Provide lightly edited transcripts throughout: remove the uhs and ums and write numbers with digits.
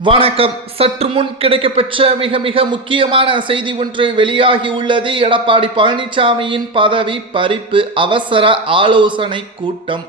வணக்கம். சற்று முன் கிடைக்கப்பெற்ற மிக மிக முக்கியமான செய்தி ஒன்று வெளியாகி உள்ளது. எடப்பாடி பழனிசாமியின் பதவி பறிப்பு அவசர ஆலோசனை கூட்டம்.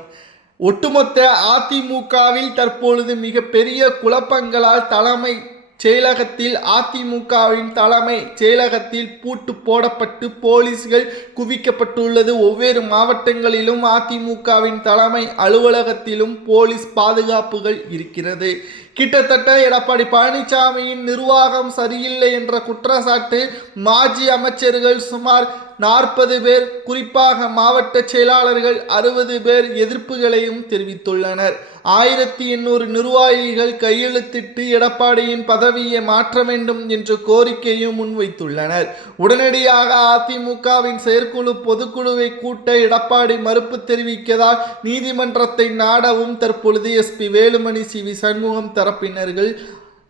ஒட்டுமொத்த அதிமுகவில் தற்பொழுது மிக பெரிய குழப்பங்களால் தலைமை செயலகத்தில் அதிமுகவின் தலைமை செயலகத்தில் பூட்டு போடப்பட்டு போலீஸ்கள் குவிக்கப்பட்டுள்ளது. ஒவ்வொரு மாவட்டங்களிலும் அதிமுகவின் தலைமை அலுவலகத்திலும் போலீஸ் பாதுகாப்புகள் இருக்கிறது. கிட்டத்தட்ட எடப்பாடி பழனிசாமியின் நிர்வாகம் சரியில்லை என்ற குற்றச்சாட்டு மாஜி அமைச்சர்கள் சுமார் 40 பேர், குறிப்பாக மாவட்ட செயலாளர்கள் 60 பேர் எதிர்ப்புகளையும் தெரிவித்துள்ளனர். 1800 நிர்வாகிகள் கையெழுத்திட்டு எடப்பாடியின் பதவியை மாற்ற வேண்டும் என்ற கோரிக்கையும் முன்வைத்துள்ளனர். உடனடியாக அதிமுகவின் செயற்குழு பொதுக்குழுவை கூட்ட எடப்பாடி மறுப்பு தெரிவிக்கதால் நீதிமன்றத்தை நாடவும் தற்பொழுது எஸ்பி வேலுமணி, சி.வி. சண்முகம் தரப்பினர்கள்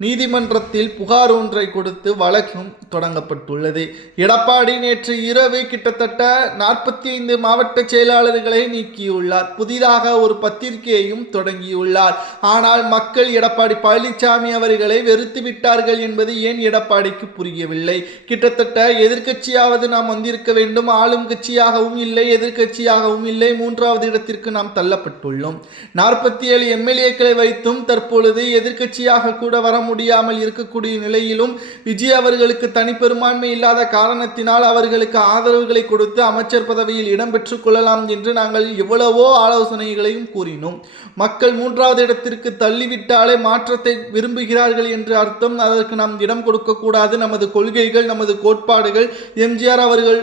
நீதிமன்றத்தில் புகார் ஒன்றை கொடுத்து வழக்கும் தொடங்கப்பட்டுள்ளது. எடப்பாடி நேற்று இரவு கிட்டத்தட்ட 45 மாவட்ட செயலாளர்களை நீக்கியுள்ளார். புதிதாக ஒரு பத்திரிகையையும் தொடங்கியுள்ளார். ஆனால் மக்கள் எடப்பாடி பழனிசாமி அவர்களை வெறுத்து விட்டார்கள் என்பது ஏன் எடப்பாடிக்கு புரியவில்லை. கிட்டத்தட்ட எதிர்க்கட்சியாவது நாம் வந்திருக்க வேண்டும், ஆளும் கட்சியாகவும் இல்லை, எதிர்க்கட்சியாகவும் இல்லை, 3வது இடத்திற்கு நாம் தள்ளப்பட்டுள்ளோம். 47 எம்எல்ஏக்களை வைத்தும் தற்பொழுது எதிர்க்கட்சியாக கூட வர முடியாமல் இருக்கக்கூடிய நிலையிலும் விஜய் அவர்களுக்கு தனிப்பெரும்பான்மை இல்லாத காரணத்தினால் அவர்களுக்கு ஆதரவுகளை கொடுத்து அமைச்சர் பதவியில் இடம்பெற்றுக் கொள்ளலாம் என்று நாங்கள் எவ்வளவோ ஆலோசனைகளையும் கூறினோம். மக்கள் 3வது இடத்திற்கு தள்ளிவிட்டாலே மாற்றத்தை விரும்புகிறார்கள் என்று அர்த்தம். அதற்கு நாம் இடம் கொடுக்கக்கூடாது. நமது கொள்கைகள், நமது கோட்பாடுகள், எம்ஜிஆர் அவர்கள்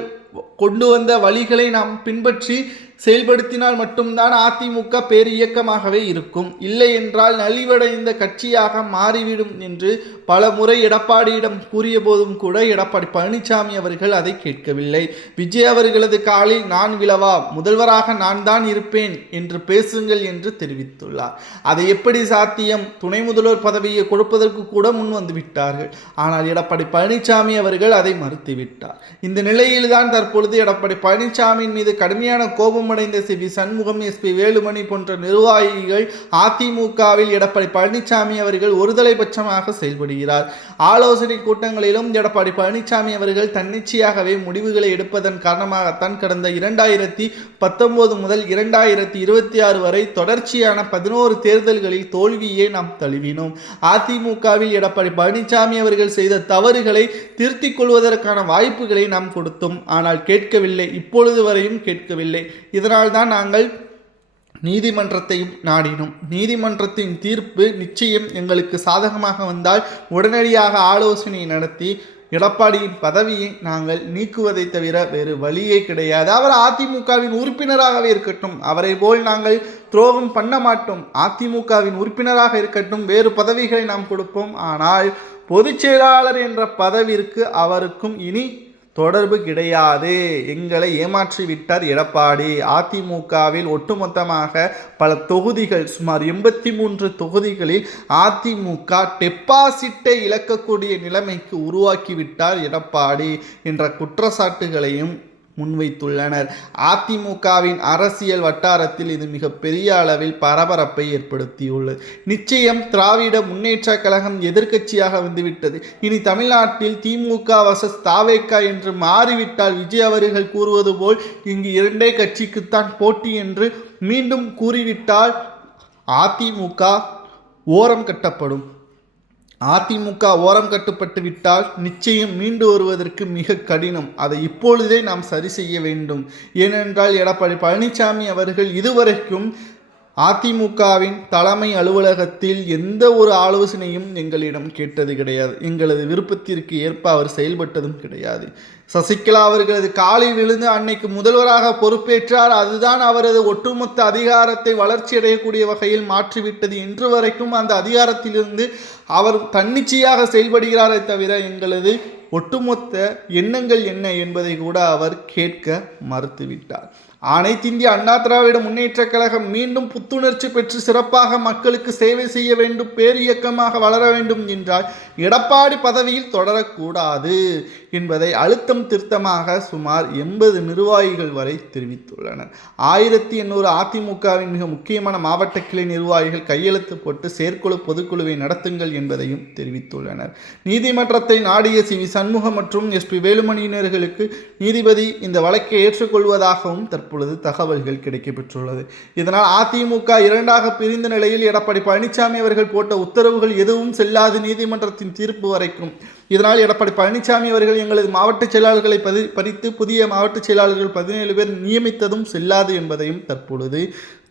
கொண்டு வந்த வழிகளை நாம் பின்பற்றி செயல்படுத்தினால் மட்டும்தான் அதிமுக பேர் இயக்கமாகவே இருக்கும். இல்லை என்றால் நலிவடைந்த கட்சியாக மாறிவிடும் என்று பல முறை எடப்பாடியிடம் கூறிய போதும் கூட எடப்பாடி பழனிசாமி அவர்கள் அதை கேட்கவில்லை. விஜய் அவர்களது காலில் நான் விழவா, முதல்வராக நான் தான் இருப்பேன் என்று பேசுங்கள் என்று தெரிவித்துள்ளார். அதை எப்படி சாத்தியம்? துணை முதல்வர் பதவியை கொடுப்பதற்கு கூட முன் வந்து விட்டார்கள். ஆனால் எடப்பாடி பழனிசாமி அவர்கள் அதை மறுத்துவிட்டார். இந்த நிலையில்தான் தற்பொழுது எடப்பாடி பழனிசாமியின் மீது கடுமையான கோபம் அடைந்த சி.வி. சண்முகம், எஸ்பி வேலுமணி போன்ற நிர்வாகிகள் அதிமுகவில் எடப்பாடி பழனிசாமி அவர்கள் ஒருதலைபட்சமாக செயல்படுகிறார். ஆலோசனை கூட்டங்களிலும் எடப்பாடி பழனிசாமி அவர்கள் தன்னிச்சையாகவே முடிவுகளை எடுப்பதன் காரணமாகத்தான் கடந்த 2019 முதல் 2026 வரை தொடர்ச்சியான 11 தேர்தல்களில் தோல்வியை நாம் தழுவினோம். அதிமுகவில் எடப்பாடி பழனிசாமி அவர்கள் செய்த தவறுகளை திருத்திக் கொள்வதற்கான வாய்ப்புகளை நாம் கொடுத்தோம். ஆனால் கேட்கவில்லை. இப்பொழுது வரையும் கேட்கவில்லை. இதனால் தான் நாங்கள் நீதிமன்றத்தையும் நாடினோம். நீதிமன்றத்தின் தீர்ப்பு நிச்சயம் எங்களுக்கு சாதகமாக வந்தால் உடனடியாக ஆலோசனை நடத்தி எடப்பாடியின் பதவியை நாங்கள் நீக்குவதை தவிர வேறு வழியே கிடையாது. அவர் அதிமுகவின் உறுப்பினராகவே இருக்கட்டும், அவரை போல் நாங்கள் துரோகம் பண்ண மாட்டோம். அதிமுகவின் உறுப்பினராக இருக்கட்டும், வேறு பதவிகளை நாம் கொடுப்போம். ஆனால் பொதுச் செயலாளர் என்ற பதவிற்கு அவருக்கும் இனி தொடர்பு கிடையாது. எங்களை ஏமாற்றிவிட்டார் எடப்பாடி. அதிமுகவில் ஒட்டுமொத்தமாக பல தொகுதிகள், சுமார் 83 தொகுதிகளில் அதிமுக டெபாசிட்டை இழக்கக்கூடிய நிலைமைக்கு உருவாக்கிவிட்டார் எடப்பாடி என்ற குற்றச்சாட்டுகளையும் முன்வைத்துள்ளனர். அதிமுகவின் அரசியல் வட்டாரத்தில் இது மிக பெரிய அளவில் பரபரப்பை ஏற்படுத்தியுள்ளது. நிச்சயம் திராவிட முன்னேற்ற கழகம் எதிர்க்கட்சியாக வந்துவிட்டது. இனி தமிழ்நாட்டில் திமுக வர்சஸ் தாவேகா என்று மாறிவிட்டால் விஜய் அவர்கள் கூறுவது போல் இங்கு 2 கட்சிக்குத்தான் போட்டி என்று மீண்டும் கூறிவிட்டால் அதிமுக ஓரம் கட்டப்படும். அதிமுக ஓரம் கட்டுப்பட்டு விட்டால் நிச்சயம் மீண்டு வருவதற்கு மிக கடினம். அதை இப்பொழுதே நாம் சரி செய்ய வேண்டும். ஏனென்றால் எடப்பாடி பழனிசாமி அவர்கள் இதுவரைக்கும் அதிமுகவின் தலைமை அலுவலகத்தில் எந்த ஒரு ஆலோசனையும் எங்களிடம் கேட்டது கிடையாது. எங்களது விருப்பத்திற்கு ஏற்ப அவர் செயல்பட்டதும் கிடையாது. சசிகலா அவர்களது காலில் விழுந்து அன்னைக்கு முதல்வராக பொறுப்பேற்றார். அதுதான் அவரது ஒட்டுமொத்த அதிகாரத்தை வளர்ச்சியடையக்கூடிய வகையில் மாற்றிவிட்டது. இன்று வரைக்கும் அந்த அதிகாரத்திலிருந்து அவர் தன்னிச்சையாக செயல்படுகிறாரே தவிர எங்களது ஒட்டுமொத்த எண்ணங்கள் என்ன என்பதை கூட அவர் கேட்க மறுத்துவிட்டார். அனைத்திந்திய அண்ணா திராவிட முன்னேற்றக் கழகம் மீண்டும் புத்துணர்ச்சி பெற்று சிறப்பாக மக்களுக்கு சேவை செய்ய வேண்டும், பேரியக்கமாக வளர வேண்டும் என்றால் எடப்பாடி பதவியில் தொடரக்கூடாது என்பதை அழுத்தம் திருத்தமாக சுமார் 80 நிர்வாகிகள் வரை தெரிவித்துள்ளனர். 1800 அதிமுகவின் மிக முக்கியமான மாவட்ட கிளை நிர்வாகிகள் கையெழுத்து போட்டு செயற்குழு பொதுக்குழுவை நடத்துங்கள் என்பதையும் தெரிவித்துள்ளனர். நீதிமன்றத்தை நாடிய சி.வி. சண்முகம் மற்றும் எஸ்.பி. வேலுமணியினர்களுக்கு நீதிபதி இந்த வழக்கை ஏற்றுக்கொள்வதாகவும் தற்பொழுது தகவல்கள் கிடைக்கப்பெற்றுள்ளது. இதனால் அதிமுக இரண்டாக பிரிந்த நிலையில் எடப்பாடி பழனிசாமி அவர்கள் போட்ட உத்தரவுகள் எதுவும் செல்லாது நீதிமன்றத்தின் தீர்ப்பு வரைக்கும். இதனால் எடப்பாடி பழனிசாமி அவர்கள் எங்களது மாவட்ட செயலாளர்களை பறித்து புதிய மாவட்ட செயலாளர்கள் 17 பேர் நியமித்ததும் செல்லாது என்பதையும் தற்பொழுது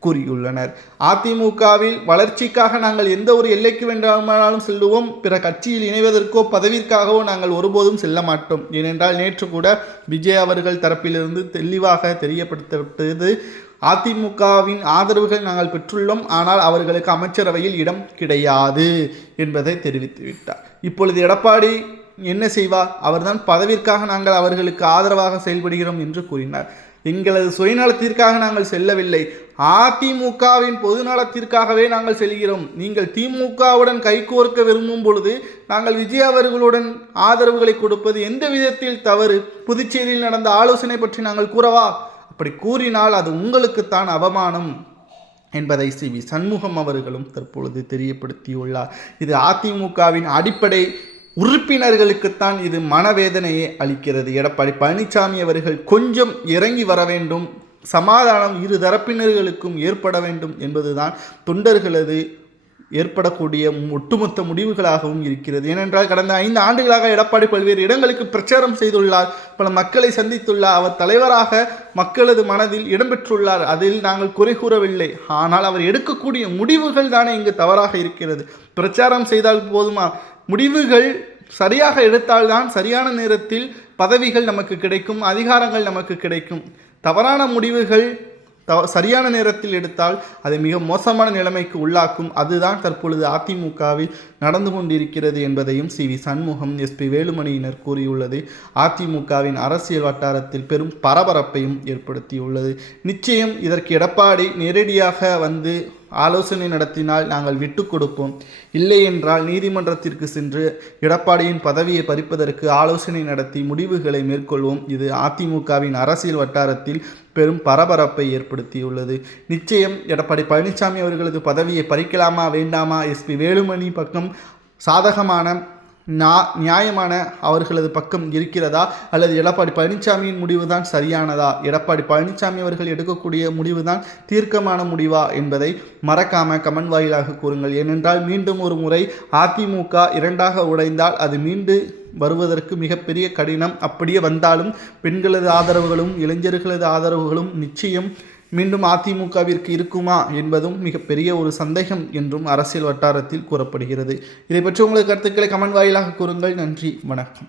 கூறியுள்ளனர். அதிமுகவில் வளர்ச்சிக்காக நாங்கள் எந்த ஒரு எல்லைக்கு வேண்டுமானாலும் செல்லுவோம், பிற கட்சியில் இணைவதற்கோ பதவிற்காகவோ நாங்கள் ஒருபோதும் செல்ல மாட்டோம். ஏனென்றால் நேற்று கூட விஜய் அவர்கள் தரப்பிலிருந்து தெளிவாக தெரியப்படுத்தப்பட்டது, அதிமுகவின் ஆதரவுகள் நாங்கள் பெற்றுள்ளோம், ஆனால் அவர்களுக்கு அமைச்சரவையில் இடம் கிடையாது என்பதை தெரிவித்துவிட்டார். இப்பொழுது எடப்பாடி என்ன செய்வார்? அவர்தான் பதவிற்காக நாங்கள் அவர்களுக்கு ஆதரவாக செயல்படுகிறோம் என்று கூறினார். எங்களது சுயநலத்திற்காக நாங்கள் செல்லவில்லை, அதிமுகவின் பொதுநலத்திற்காகவே நாங்கள் செல்கிறோம். நீங்கள் திமுகவுடன் கைகோர்க்க விரும்பும் பொழுது நாங்கள் விஜய் அவர்களுடன் ஆதரவுகளை கொடுப்பது எந்த விதத்தில் தவறு? புதுச்சேரியில் நடந்த ஆலோசனை பற்றி நாங்கள் கூறவா? அப்படி கூறினால் அது உங்களுக்குத்தான் அவமானம் என்பதை சி.வி. சண்முகம் அவர்களும் தற்பொழுது தெரியப்படுத்தியுள்ளார். இது அதிமுகவின் அடிப்படை உறுப்பினர்களுக்குத்தான் இது மனவேதனையை அளிக்கிறது. எடப்பாடி பழனிசாமி அவர்கள் கொஞ்சம் இறங்கி வர வேண்டும், சமாதானம் இரு தரப்பினர்களுக்கும் ஏற்பட வேண்டும் என்பதுதான் தொண்டர்களது ஏற்படக்கூடிய ஒட்டுமொத்த முடிவுகளாகவும் இருக்கிறது. ஏனென்றால் கடந்த 5 ஆண்டுகளாக எடப்பாடி பல்வேறு இடங்களுக்கு பிரச்சாரம் செய்துள்ளார், பல மக்களை சந்தித்துள்ளார், அவர் தலைவராக மக்களது மனதில் இடம்பெற்றுள்ளார். அதில் நாங்கள் குறை கூறவில்லை. ஆனால் அவர் எடுக்கக்கூடிய முடிவுகள் தானே இங்கு தவறாக இருக்கிறது. பிரச்சாரம் செய்தால் போதுமா? முடிவுகள் சரியாக எடுத்தால்தான் சரியான நேரத்தில் பதவிகள் நமக்கு கிடைக்கும், அதிகாரங்கள் நமக்கு கிடைக்கும். தவறான முடிவுகள் சரியான நேரத்தில் எடுத்தால் அதை மிக மோசமான நிலைமைக்கு உள்ளாக்கும். அதுதான் தற்பொழுது அதிமுகவில் நடந்து கொண்டிருக்கிறது என்பதையும் சி.வி. சண்முகம், எஸ்.பி. வேலுமணியினர் கூறியுள்ளது அதிமுகவின் அரசியல் வட்டாரத்தில் பெரும் பரபரப்பையும் ஏற்படுத்தியுள்ளது. நிச்சயம் இதற்கு எடப்பாடி நேரடியாக வந்து ஆலோசனை நடத்தினால் நாங்கள் விட்டு கொடுப்போம், இல்லை என்றால் நீதிமன்றத்திற்கு சென்று எடப்பாடியின் பதவியை பறிப்பதற்கு ஆலோசனை நடத்தி முடிவுகளை மேற்கொள்வோம். இது அதிமுகவின் அரசியல் வட்டாரத்தில் பெரும் பரபரப்பை ஏற்படுத்தியுள்ளது. நிச்சயம் எடப்பாடி பழனிசாமி அவர்களது பதவியை பறிக்கலாமா வேண்டாமா? எஸ்.பி. வேலுமணி பக்கம் சாதகமான நியாயமான அவர்களது பக்கம் இருக்கிறதா, அல்லது எடப்பாடி பழனிசாமியின் முடிவுதான் சரியானதா, எடப்பாடி பழனிசாமி அவர்கள் எடுக்கக்கூடிய முடிவுதான் தீர்க்கமான முடிவா என்பதை மறக்காம கமெண்ட் வாயிலாக கூறுங்கள். ஏனென்றால் மீண்டும் ஒரு முறை அதிமுக இரண்டாக உடைந்தால் அது மீண்டு வருவதற்கு மிகப்பெரிய கடினம். அப்படியே வந்தாலும் பெண்களது ஆதரவுகளும் இளைஞர்களது ஆதரவுகளும் நிச்சயம் மீண்டும் அதிமுகவிற்கு இருக்குமா என்பதும் மிகப்பெரிய ஒரு சந்தேகம் என்றும் அரசியல் வட்டாரத்தில் கூறப்படுகிறது. இதை பற்றி உங்களது கருத்துக்களை கமெண்ட் வாயிலாக கூறுங்கள். நன்றி, வணக்கம்.